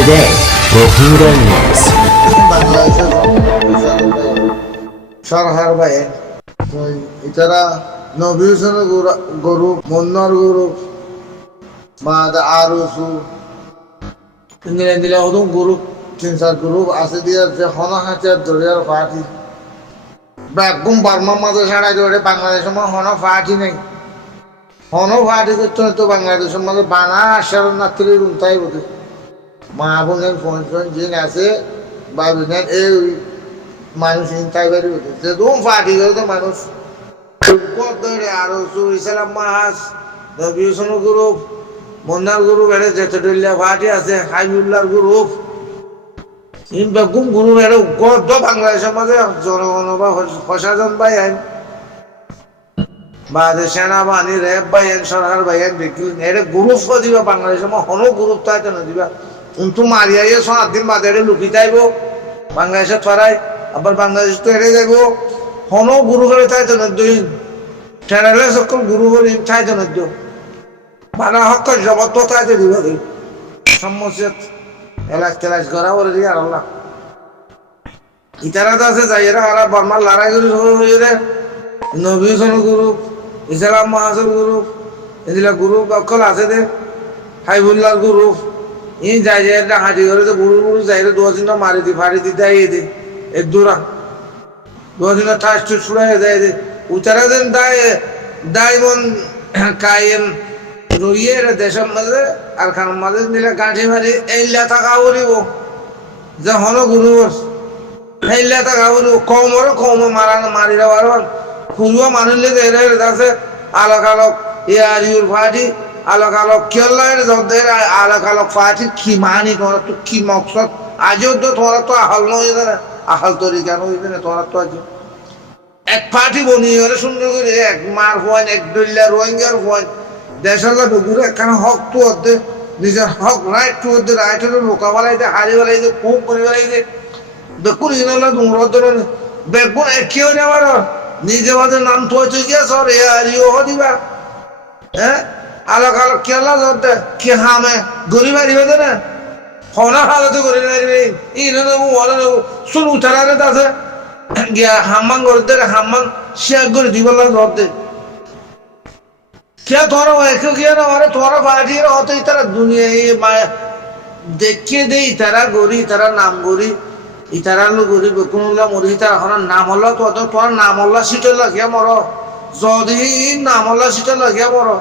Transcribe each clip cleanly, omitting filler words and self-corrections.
today, Rohingya News. বাংলাদেশের সরকার বাইরে এছাড়া নবী হোসেনের গরু মন্নার গরু বা আরসু ইংল্যান্ড দিলে হতুম গরু 3-4 গ্রুপ আছে দিয়ে যে হন হাতের দরিয়ার পার্টি বেগম বার্মার মাঝে ছাড়াই ধরে বাংলাদেশের মধ্যে হন পার্টি নেই হন পার্টি করতে তো বাংলাদেশের মধ্যে বানা আসার নাত্রি রুমতাই বোধ মা বোনের ফোন জিন আছে বা বিনের এই মানুষ ইনতাই বাড়ি বোধ যে দুম পার্টি করে তো মানুষ ধরে আরো ইসলাম মাহাজ নবী হোসেনের গ্রুপ মন্নার গ্রুপ এর যেতে ডলিয়া পার্টি আছে হাইবুল্লার গ্রুপ বেগম গুরু এর গদ্য বাংলাদেশের মাঝে জনগণ বা প্রশাসন ভাই আইন বা সেনাবাহিনী র্যাব ভাই আইন সরকার ভাই আইন দেখলেন এর গুরুত্ব দিবা বাংলাদেশের মধ্যে হনো গুরুত্ব আছে না দিবা কিন্তু মারিয়া ইয়ে 7 দিন বাদে এটা লুকি যাইব বাংলাদেশে ছড়াই আবার বাংলাদেশ তো হেরে যাইব হনো গুরু করে তাই তো দিন টেরালে সকল গুরু করে তাই তো নদ্য বানা হক জবত তাই তো দিবা সমস্যা এলাচ তেলাচ করা বলে দিয়ে আর আল্লাহ ইতারা তো আছে যাই এরা আর বর্মার লড়াই করে হয়ে রে নবী হোসেনের গ্রুপ ইসলাম মাহাজের গ্রুপ এদিলা গ্রুপ অকল আছে দে হাইবুল্লার গ্রুপ ই যাই যাই একটা হাঁটি করে তো গুরু গুরু যাই রে 2 দিন মারি দি ফাড়ি দি দেয় দে এক দূরা 2 দিন ঠাস টুস ছুড়াই দেয় দে উতারা দেন দাইমন কায়েম রইয়ের দেশের মাঝে আর খান মাঝে নিলে গাঁঠি মারি এইলা থাকা বলিব যে হন গুরু এইলা থাকা বলিব কম মারা মারি দেওয়ার খুঁজুয়া মানুষলে এর আছে আলোক আলোক ইয়ার ইউর ফাটি আলোক আলোক কেল্লার যদের আলোক আলোক ফাটি কি মানি তোরা তো কি মকসদ আজও তো তোরা তো আহল নয় না আহল তরি কেন হইবে না তোরা তো আজ এক ফাটি বনি ওরে সুন্দর করে এক মার ফোন এক দলিয়া রোহিঙ্গার ফোন দেশের লোক ঘুরে কেন হক তো অর্ধে নিজের হক রাইট টু অর্ধে রাইটের মোকাবেলাইতে হারি বেলাইতে খুব করে বেলাইতে দেখুন ইনালা দুমর ধরে বেগুন কেউ নেওয়ার নিজে বাদে নাম তো হচ্ছে গিয়া সর এ আরিও দিবা হ্যাঁ আলোক আলোক কেলা ধরতে কে হামে গরিব আরিবে না হনা হালতে গরিব আরিবে ইনে নেবো ওরা নেবো শুন উঠারে আছে গিয়া হাম্মান করতে হাম্মান শেয়ার করে দিবলা ধরতে क्या थोड़ा वैसे किया ना हमारे थोड़ा फाटी रहा होता इतना दुनिया ये देख के दे इतना गोरी इतना नाम गोरी इतना लोग गोरी बेकुनुला मोरी इतना हमारा नाम अल्लाह तो अतो थोड़ा नाम अल्लाह सीटे लग गया मरो जोधी नाम अल्लाह सीटे लग गया मरो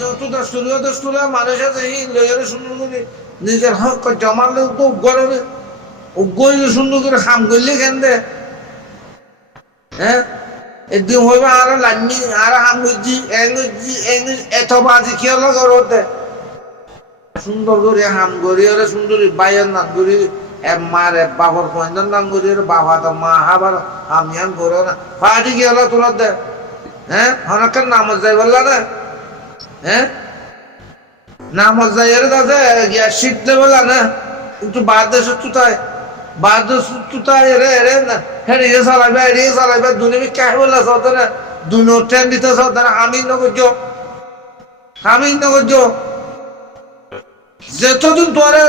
जो तू दस्तूरिया माने से ही लेयर सुनने को निज़र हक का जमाल ले तो उगोरे सुनने को हम गले कहते हैं একদিন হইবা আর লান্নি আর হামুজি এঙ্গি এত বাজি খেয়াল করতে সুন্দর করে হাম গরি আর সুন্দরী বাইয়ের নাম গরি মারে বাবার ফোনের নাম গরি বাবা তো মা আবার আমিয়ান করো না ফাটি গেল তোলা দে হ্যাঁ অনেকের নামাজ যাই বললা না হ্যাঁ নামাজ যাই এর দাদা গিয়া শিখতে বললা না কিন্তু বাদ দেশ তুতায় बाद सुता रे रे ना है ये साला दुनिया में क्या बोला होता है दोनों ट्रेंड इतना होता है हामी न को जो जेतो दिन तोरे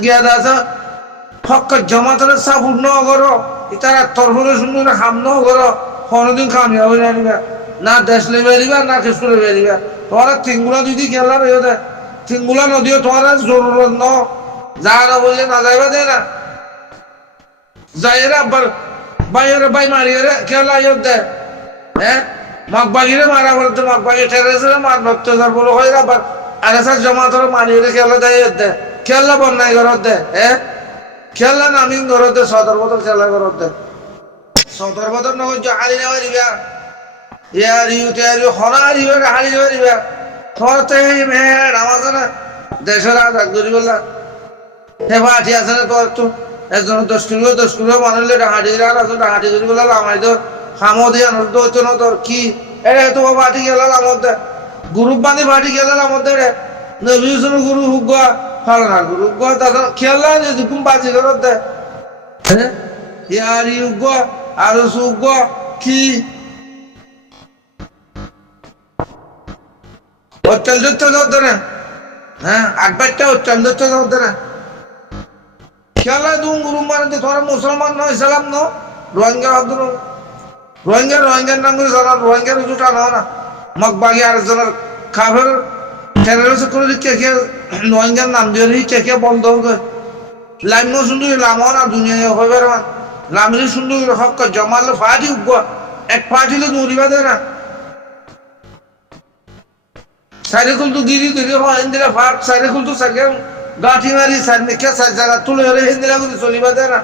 गया था हक जमा तोरे सब न करो इतना तरफरे सुंदर हम न करो हर दिन कामयाब नहीं ना देश ले बेरिबा ना किसको ले बेरिबा तोरा तिंगुला दीदी केला रे होता तिंगुला नदियो तोरा जरूरत न जाना बोले ना जाइबा देना जायरा बर बायर बाय मारियरे केला योदे हैं मगबागिरे मारा बोलते मगबागी टेरेस रे मार भक्त सर बोलो होइरा बर आरसा जमा तोर मारियरे केला दे योदे केला बनाय करते हैं केला नामिन करते सदर बदल केला करते सदर बदल न जो हाली न वरिबा यार यू तेरी हरारी वे हाली वरिबा थोरते मे रामाजना देशरा गरी बोला हे बाटी आसने तो একজন 10 কিলো বানালে হাঁটিরা আছে হাঁটি যদি বলে আমায় তো খামো দিয়ে নষ্ট হচ্ছে না তোর কি এটা তো বাটি গেলাম আমাদের গ্রুপ বাঁধি বাটি গেলাম আমাদের নবী হোসেন গুরু হুগা ফালনা গুরু হুগা তখন খেলা যদি কুম বাজি করতে হ্যাঁ ইয়ার হুগা আর সুগা কি হোটেল যেতে না হ্যাঁ 8 হচ্ছে হতে না খেলা দুম গুরু মানে তোরা মুসলমান নয় ইসলাম ন রোহিঙ্গা হতো রোহিঙ্গার নাম করে জানা রোহিঙ্গার উজুটা না মগবাগি আরেকজনের খাবার টেরোরিস্ট করে কে কে রোহিঙ্গার নাম দিয়ে কে কে বন্ধ হবে লাইন সুন্দর লামও না দুনিয়া হবে মান লামিলি সুন্দর হক জমাল ফাটি উগ এক ফাটিলে দৌড়িবা দেয় না সাইরে কুল তো গিরি গিরি হয় ইন্দিরা ফাট সাইরে কুল তো সাকে গাঁঠি মারি সাইড মেখে সাইড জায়গা তুলে হলে ইন্দিরা করে চলিবা দেয় না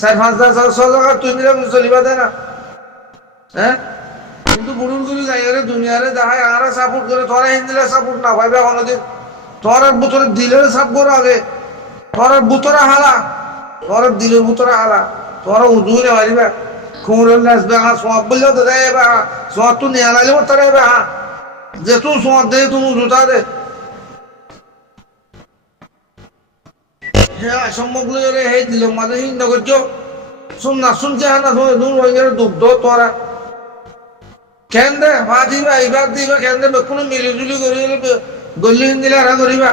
সাইড 5-10 জায়গা তুই ইন্দিরা করে চলিবা দেয় না হ্যাঁ কিন্তু বুড়ুর গুলি যাইরে দুনিয়ারে দেখায় আরা সাপোর্ট করে তোরা ইন্দিরা সাপোর্ট না পাইবে কোনোদিন তোরার বুতরে দিলের সাপ বড় আগে তোরার বুতরা হালা তোরার দিলের বুতরা হালা তোরা উজুরে মারিবা খুঁড়ল আসবে হ্যাঁ সোয়াব বললেও তো দেয় হ্যাঁ সোয়াব তো নিয়ে আলাইলেও তারা হ্যাঁ যে তুই সোয়াব দে তুমি জুতা দে হ্যাঁ সম্ভব রে হে দিল মাঝে হিন্দা করছো শুন না শুনছে হ্যাঁ না শুনে দূর হয়ে গেলে দুগ্ধ তোরা কেন দে মা দিবা এইবার দিবা কেন দে কোনো মিলিজুলি করি গল্লি হিন্দিলে আরা করিবা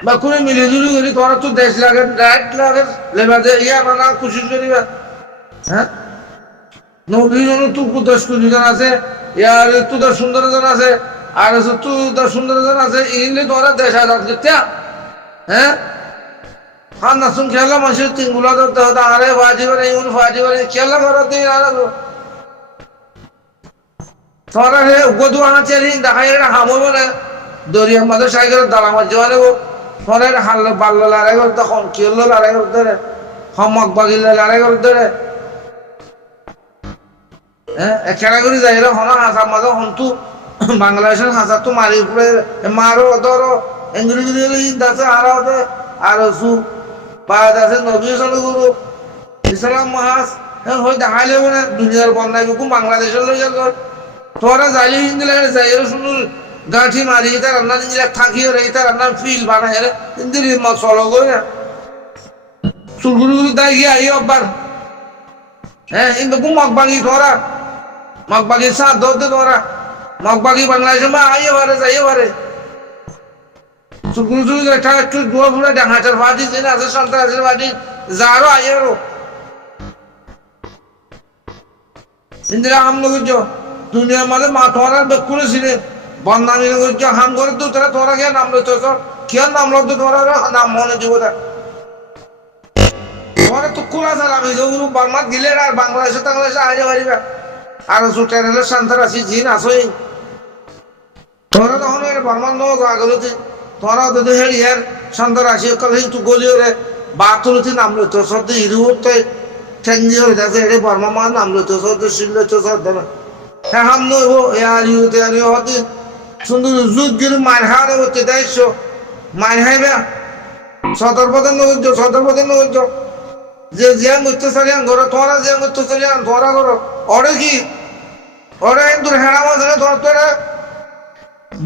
বা কোনো মিলিজুলি করি তোরা তো দেশ লাগে রাইট লাগে লেবা দে ইয়া না খুশি করিবা হ্যাঁ নবীজন তো 10 জন আছে ইয়ার তো 10 জন আছে আর তো 10 জন আছে ইনলে তোরা দেশ আজাদ করতে হ্যাঁ हाँ नसुन खेला मशहूर तिंगुला तो आरे फाजी वाले खेला करो तो यार थोड़ा है उगो आना चाहिए दिखाई रे हामो बने दरिया मदर साइकिल दाला मजवाने वो थोड़ा रे हाल बाल लारे को तो कौन किलो लारे को उधर है हम मकबगी लारे को उधर है एक खेला करी जाए रे होना हासा मदर हम तू बांग्लादेश हासा तू मारी पूरे मारो दरो इंग्लिश रे दस आ रहा होते आरसू बाद আছে নবী সরগুরু ইসলাম মহাস হই দেখাইলে মানে দুনিয়ার বন্যায় বুকু বাংলাদেশের লই গেল তোরা যাইলে হিন্দি লাগে যাইরে সুন্দর গাঁঠি মারি তার রান্না দিলে থাকিও রে তার রান্না ফিল বানায় রে হিন্দি মশলা গো না সুরগুরু দাই গিয়া এই অব্বার হ্যাঁ ইন্দু মগবাগি তোরা মগবাগি সাথ দতে তোরা মগবাগি বাংলাদেশে মা আইয়ে বারে যাইয়ে বারে সুগুরু একটা একটু দোয়া ফুলে ডাঙাটার ফাটি যেন আছে সন্ত্রাসের ফাটি যারও আইয়ারও ইন্দিরা হাম করছ দুনিয়ার মাঝে মা তোরার বেকুলে ছিলে বন্দানি করছ হাম করে তো তোরা কে নাম লইছ কেন নাম লইছ তোরা নাম মনে দিব তোরা তো খোলা চালাবি যেগুলো বার্মাত গিলে আর বাংলাদেশে আইরে পারিবা আর সুটেরেলের সন্ত্রাসী জিন আসই তোরা তখন বার্মার নো আগলতে তোরা তো হেরিয়ার সন্ত্রাসী কলে তু গলিওরে বাতুলতি নাম লইছ সদ্য হিরুতে ঠেঙ্গি হয়ে যাচ্ছে এটা বর্মা মা নাম লইছ সদ্য শিল লইছ সদ্য হ্যাঁ হাম নই ও ইয়ার ইউতে আর হতে সুন্দর যুগের মার হারে হতে দাইছ মার হাইবে সদর পদন নগর যে জিয়াং করতে চালিয়ান ঘর তোরা জিয়াং করতে চালিয়ান তোরা ঘর ওরে কি ওরে তোর হেড়া মাঝে তোরা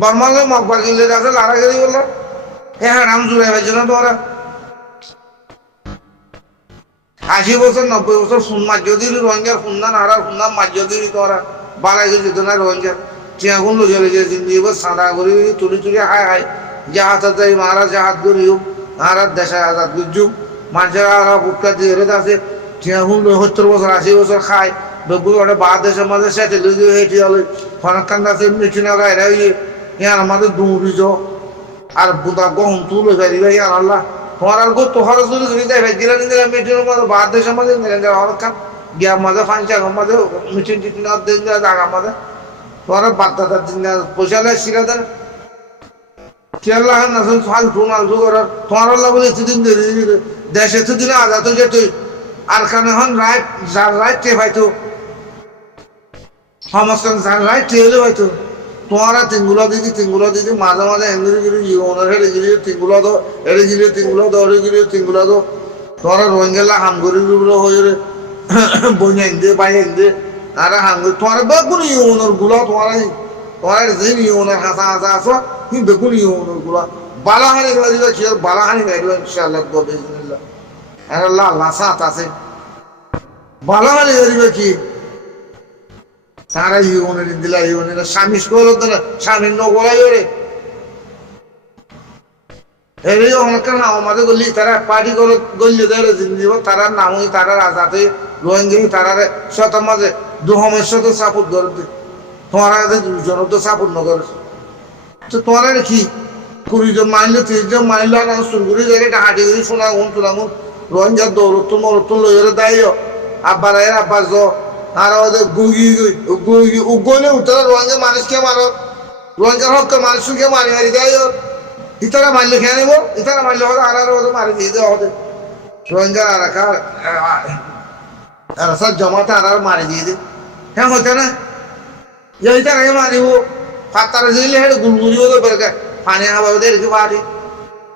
বর্মালে মগবাগিলে আছে লারাগিরি বললো হ্যাঁ হেড়াম জুড়ে পাইছে না তোরা 80 বছর 90 বছর ফোন মার্য দিলি রোহিঙ্গার ফোন না নাড়ার ফোন না মার্য দিলি তোরা বালাই যেত না রোহিঙ্গার চিয়াগুন লজে যে জিন্দিগি সাদা করি তুলি হাই জাহাজ যাই মহারাজ জাহাজ করিও মহারাজ দেশে আজাদ গুজু মানুষের আরা বুটকা দিয়ে রেত আছে চিয়াগুন 70 বছর 80 বছর খায় বেগুন ওটা বাদ দেশের মাঝে সেটে লুজি হেঁটে হলো ফরাকান আছে মিচিনা গায়ে ইয়ার আমাদের দৌড়ি যাও আর বুদা গহম তুলে ফেরিবে ইয়ার আল্লাহ তোমার আর গো তোহার যদি তুমি যাই ভেজিলা নিলে মিটিনের মধ্যে বাদ দেশের মাঝে নিলেন যারা হরকান গিয়া মাঝে ফাঁচা মাঝে মিটিং টিটিন দিন যায় জায়গা মাঝে তোমার বাদ দাদার দিন পয়সা লাই শিরা দেন কেরলা না ফালতু মালতু করার তোমার আল্লাহ বলে এতদিন দেশ এতদিনে আজাদ হয়ে যেত আর কারণ এখন রাইট যার রাইট টে পাইতো সমস্ত যার রাইট টে হলে পাইতো তোমারা তিনগুলো দিদি মাঝে মাঝে এমনি গিরি জীবনের হেরে গিরি তিনগুলো দো এড়ে গিরি তিনগুলো দো এড়ে গিরি তিনগুলো দো তোরা রোহিঙ্গেলা হামগরি হয়ে রে বইনা এনদে পাই এনদে আর হামগরি তোমার বেগুন ইউনের গুলো তোমার যে ইউনের হাসা আসো তুমি বেগুন ইউনের গুলো বালাহানি গেলা দিবা কি বালাহানি গাইলো ইনশাআল্লাহ গো বিসমিল্লাহ আল্লাহ আল্লাহ সাথ আছে বালাহানি দিবা কি সারা ইউনের দিলা ইউনের স্বামী স্কুল হতো না স্বামীর নগলাই ওরে এই অনেকটা নাম আমাদের গলি তারা পার্টি করে গলি দেয় জিন্দিব তারা নামই তারা রাজাতে রোহিঙ্গি তারা শত মাঝে দুহমের সাথে সাপোর্ট করে তোমার দুজন তো সাপোর্ট ন করে তো তোমার কি 20 জন মাইলে 30 জন মাইলে না সুরগুড়ি জায়গায় হাঁটি গেছি শোনাগুন তুলাগুন রোহিঙ্গার দৌলতুন মরতুন লইরে দায় আব্বার আব্বার জ আর ওদের গুগি গুগি উগলে উঠে রোহিঙ্গা মানুষকে মারো রোহিঙ্গার হক মানুষকে মারি মারি দেয় ইতারা মারলে খেয়ে নেবো ইতারা মারলে হতো আর ওদের মারি দিয়ে দেওয়া হতো রোহিঙ্গা আর সব জমাতে আর মারি দিয়ে দে হ্যাঁ হতো না ইতারাকে মারিব ফাতারা দিলে হেঁটে গুলগুলি হতে পারে পানি খাবার ওদের কি ফাটি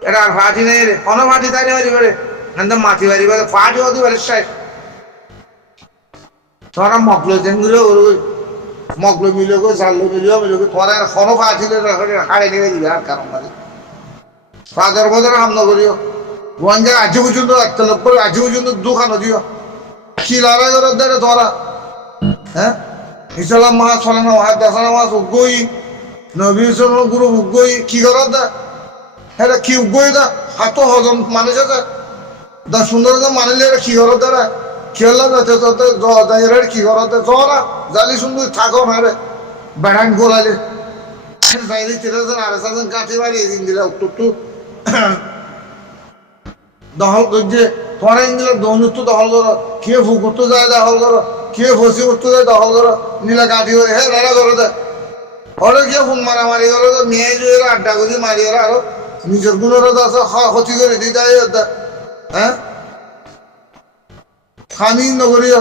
এটা আর ফাটি নেই রে কোনো ফাটি তাই নেই পারে একদম মাটি বাড়ি পারে ফাটি হতে পারে শেষ তোরা মগলো যেগুলো মগলো মিলে গো জানলো মিলিও মিলে তোরা কোনো ফাটিলে হাড়ে নিয়ে দিবে আর কারণ মানে ফাদার ফাদার হামলা করিও রোহিঙ্গা আজ পর্যন্ত একটা লোক করে আজ পর্যন্ত দোকানও দিও কি লড়াই করার দ্বারা তোরা হ্যাঁ ইসলাম মাস চলে না হাত দেখানো মাস উগ্গই নবী গুরু উগ্গই কি করার দা হ্যাঁ কি উগ্গই দা হাত হজম মানুষ আছে দা সুন্দর মানিলে কি করার দ্বারা খেলা যাচ্ছে তোর কি করার দা তোরা জালি সুন্দর থাকো না রে বেড়ান গোলালে যাইলে তেরোজন আড়াইশজন কাঠি বাড়িয়ে দিন দিলে একটু দখল করছে তোরা দিলে দৌনুত্ব দখল করো কে ফু করতে যায় দখল করো কে ফসি করতে যায় দখল করো নীলা কাঠি করে হ্যাঁ লড়া করো দেয় ওরা কে ফোন মারামারি করো মেয়ে জুয়ে আড্ডা করে মারি ওরা আরো নিজের গুলোরও ক্ষতি করে দিতে হ্যাঁ খামি নগরীয়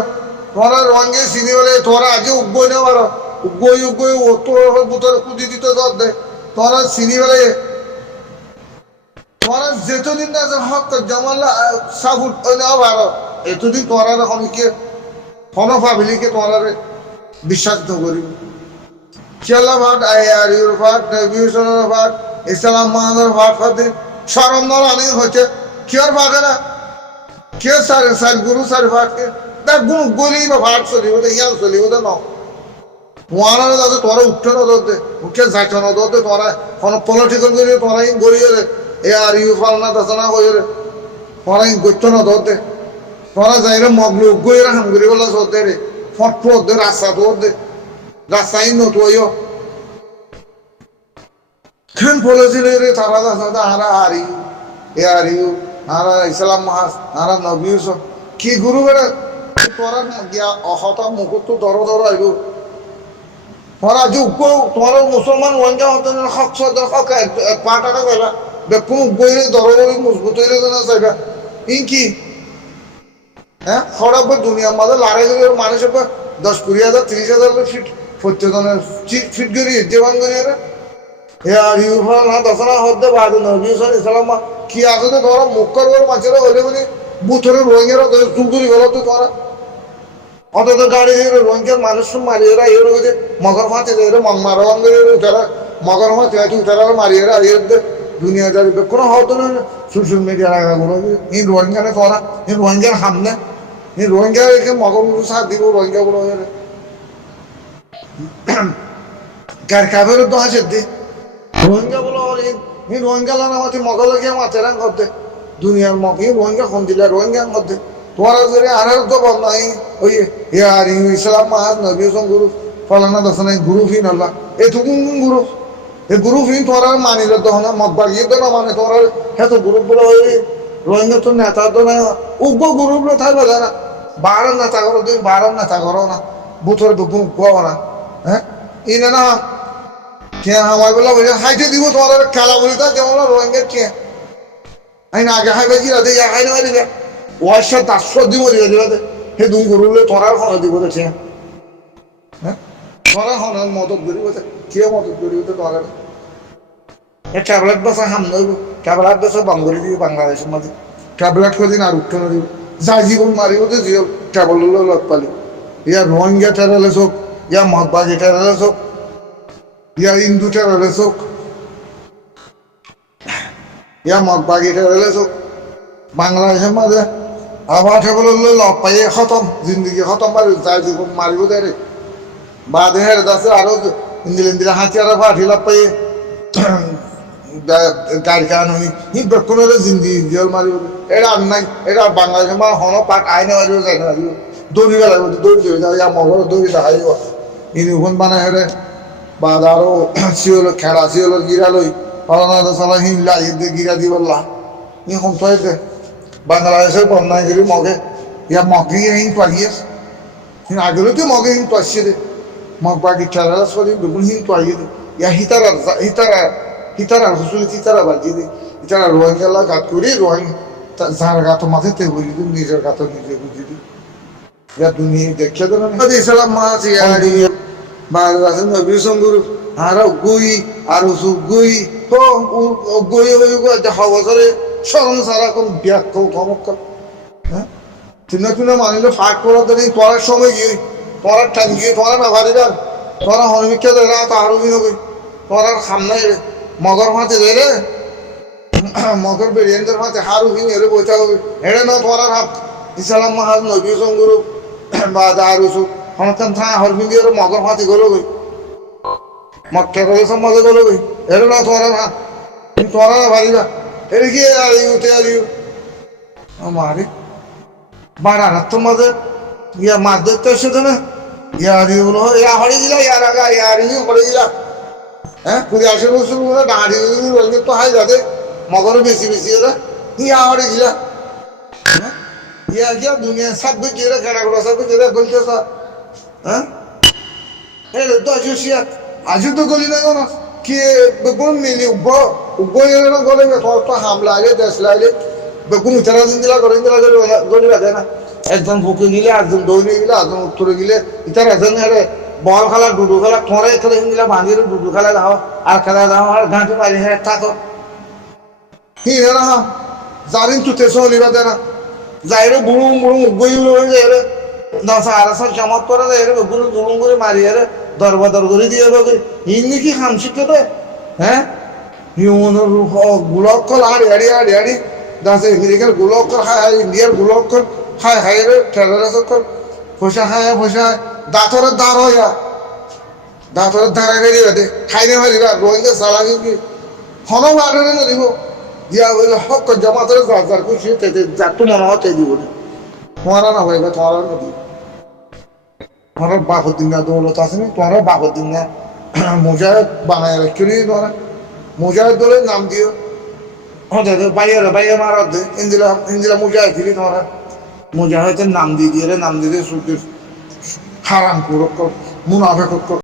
তোরা রঙে চিনি বলে তোরা আজকে উগ্গই না পারো উগ্গই উগ্গই ও তোর ভিতরে কুদি দিতে দর দে তোরা চিনি বলে তোরা যেতদিন না হক জমাল সাবুট নেওয়া ভালো এতদিন তোরা খনিকে কোনো ভাবিলিকে তোরা বিশ্বাস নকরিব খেলা ভাট আইআরিউর ভাট নেভিউশনের ভাট ইসলাম মাহাদের ভাট ফাতে সরম নর অনেক হচ্ছে কেউ ভাগে না কেউ সার গুরু সার ভাটকে তা গুণ গলি বা ভাট চলিব ইয়াল চলিব না ওয়ানারে দাদা তোরা উঠছে না ধরতে উঠে যাইছ না ধরতে তোরা কোনো পলিটিক্যাল করি তোরা গড়িয়ে রে এ আর ইউ ফালনা দাসনা হয়ে রে তোরা গড়তো না ধরতে তোরা যাইলে মগলু গইরে হামগুড়ি বলা ধরতে রে ফট দে রাস্তা ধরতে রাস্তাই নতুয় খেন পলিসিলে রে তারা দাসা আরা আরি এ আর ইউ আরা ইসলাম মাহাস আরা নবী কি গুরু বেড়ে তোরা গিয়া অহতা মুকুট ধর ধর আইব তোরা যোগ্য তোমার মুসলমান ওয়াঙ্গা হতে হক সদর হক পা টাকা গেলা বেকুম বইরে ধরে মজবুত হইলে না চাইবা ইনকি হ্যাঁ খরাব দুনিয়ার মাঝে লড়াই করে মানুষ 10-20,000 30,000 ফিট প্রত্যেকজনের ফিট করি দেওয়ান করি এ আর ইউ ফল না দশনা হতে বাদ নবী ইসলাম কি আছে তো তোরা মুখ করবো মাছেরা হইলে বলি বুথরে রোহিঙ্গারা চুলকুরি গেল তো তোরা অত গাড়ি রোহিঙ্গার মানুষ মারি এরা এর মগর মাছ এর মারবান করে তারা মগর মাছ তারা মারি এরা এর দুনিয়াদারি কোনো হতো না সোশ্যাল মিডিয়া রাখা কোনো এই রোহিঙ্গা না তোরা এই রোহিঙ্গার সামনে এই রোহিঙ্গা রেখে মগর মুখে সাথ দিব রোহিঙ্গা গুলো কার কাবের তো আছে দে রোহিঙ্গা বলো এই রোহিঙ্গা লান আমাকে মগলে গিয়ে মাছেরান করতে দুনিয়ার মগে রোহিঙ্গা কোন দিলে রোহিঙ্গার মধ্যে তোরা ধরে আর তো বল নাই ওই আর ইসলাম মাহাজ নবী গুরু ফলানা দশনা গুরু ফিন আল্লাহ এটুকু গুরু এই গুরু ফিন তোরা মানিলে তো না মত বাগিয়ে তো না মানে তোরা হেতো গ্রুপ বলে ওই রোহিঙ্গা তো নেতা তো না উগ্র গ্রুপ না থাকবে না বারো নেতা করো তুমি বারো নেতা করো না বুথর বুকুম কোয়া না হ্যাঁ ইনে না কে আমার বেলা বলে হাইটে দিব তোমার খেলা বলি তা যেমন রোহিঙ্গা কে আইন আগে হাইবে কি রাতে আইন দিবে ওয়ার সাথে 10 দিব দিয়ে দিবে হে দুম গরুলে তোরা হন দিব তো হ্যাঁ তোরা হন মদত করিব কে মদত করিব তো তোরা এ ট্যাবলেট বাসা হাম নইব ট্যাবলেট বাসা বাঙ্গলি দিব বাংলাদেশের মাঝে ট্যাবলেট কদিন আর উঠতে না দিব যা জীবন মারিব তো জিও ট্যাবলেট লগ পালি ইয়া রোহিঙ্গা টেরোরিস্ট হোক ইয়া মদবাজি টেরোরিস্ট হোক ইয়া হিন্দু টেরোরিস্ট হোক ইয়া মদবাজি টেরোরিস্ট হোক বাংলাদেশের মাঝে আবার টেবল লগ পাইয়ে খতম জিন্দগি খতম মারি যা জীবন মারিব দেরে বাদে হের দাসে আরো ইন্দিল ইন্দিল হাতিয়ার ফাটি লাভ পাইয়ে গাড়ি কানুনি হি বেকুনের জিন্দি জল মারিব এটা আর নাই এটা বাংলাদেশের মা হন পাক আইনে মারিব যাই না মারিব দৌড়ি লাগবে দৌড়ি চলে যাবে ইয়া মগর দৌড়ি দেখাইব ইউনিফর্ম বানাই হেরে বা আরো শিওল খেলা শিওল গিরা লই পালানা সালা হিলা ইদে গিরা দি বললা ই হম পাইতে বাংলাদেশের বন্যায় গিরি মগে ইয়া মগে হিন পাইয়েস হিন আগলে তো মগে হিন পাইছে দে মগ বাকি খেলা সরি বেগুন হিন পাইয়ে দে ইয়া হিতারা হুসুল হিতারা বাজি দে হিতারা রোহিঙ্গালা গাত করি রোহিং যার গাত মাঝে তে বুঝি দিন নিজের গাত নিজে বুঝি দিন ইয়া দুনিয়া দেখে দেন ইসলাম মাছ ইয়ারি বাংলাদেশের নবী সঙ্গুর আর গুই আর গুই হো গুই হই গো হাওয়াজরে শরম সারা কোন ব্যাক কমক হ্যাঁ তিনা মানিলে ফাঁক করা দেন পড়ার সময় গিয়ে পড়ার টাইম গিয়ে পড়া না ভারি দার পড়া হরমিকে দেরা তো আরো দিন হবে পড়ার সামনে মগর হাতে রে মগর বেরিয়েন্দ্র হাতে হারু হিন এর বইতা হবে এড়ে না পড়ার হাত ইসলাম মহাজ নবী সঙ্গুর বা দারুসু হনকান থা হরবিন্দির মগর হাতে গলো গই মক্কা করে সমাজে গলো গই এড়ে না তোরা না তোরা না ভারিবা এর কি আর ইউতে আর ইউ আমারে বাড়া না তোমাদের ইয়া মাছ ধরতে এসেছে না ইয়ার ইউলো ইয়া হরে দিলা ইয়ার আগা ইয়ার ইউ হরে দিলা হ্যাঁ 80 বছর মধ্যে দাঁড়ি রইলে তো হাই যাবে মগর বেশি বেশি এরা ইয়া হরে দিলা ইয়া গিয়া দুনিয়া সব গিয়ে খেলা করা সব গিয়ে গলতে সা হ্যাঁ এ তো আজুসিয়া আজু তো গলি না কোন কি বেগুন মিলি উব এর না গলে তো হামলা আগে দেশ লাইলে বেগুন উতারা দিলা গলি বাজে না একজন বুকে গিলে একজন দৌড়ে গিলে একজন উত্তরে গিলে ইতার একজন হেরে বল খেলা ডুডু খেলা থরে খেলে গিলা বাঁধিয়ে ডুডু খেলা দাও আর খেলা দাও আর ঘাঁটি মারি হ্যাঁ থাকো হি না জারিন তুতে চলিবা দেনা যাইরে বুড়ুম বুড়ুম গই হয়ে যায় রে দশ আড়াইশো চমৎ করে দেয় রে বুড়ুম বুড়ুম করে মারিয়ে রে দরবাদর করে দিয়ে দেবে ইনি কি খাম শিখতে দে হ্যাঁ হিউমনের গুলক কল আড়ি দাসে আমেরিকার গুলক কল হায় ইন্ডিয়ার গুলক কল হায় হায় রে টেররিস্ট কল ফসা দাঁতরের দাঁড় হইয়া দাঁতরের ধারা বেরিয়ে দে খাইনে মারিবা রোহিঙ্গা সালামি কি হন মারে না দিব দিয়া বলে হক জমাতের যার খুশি যার তো মনে হতে দিব না তোমারা না হইবা তোমারা না দিব তোমার বাপদিন না দৌলত আছে না তোমার বাপদিন না মুজাহিদ বানায় রাখি তোমার মুজাহিদ দলে নাম দিও হতে বাইরে মারা দে ইন্দিলা মুজাহিদ দিলি তোমার মুজাহিদের নাম দিয়ে নাম দিয়ে সূর্যের হারাম করক মুনাফেক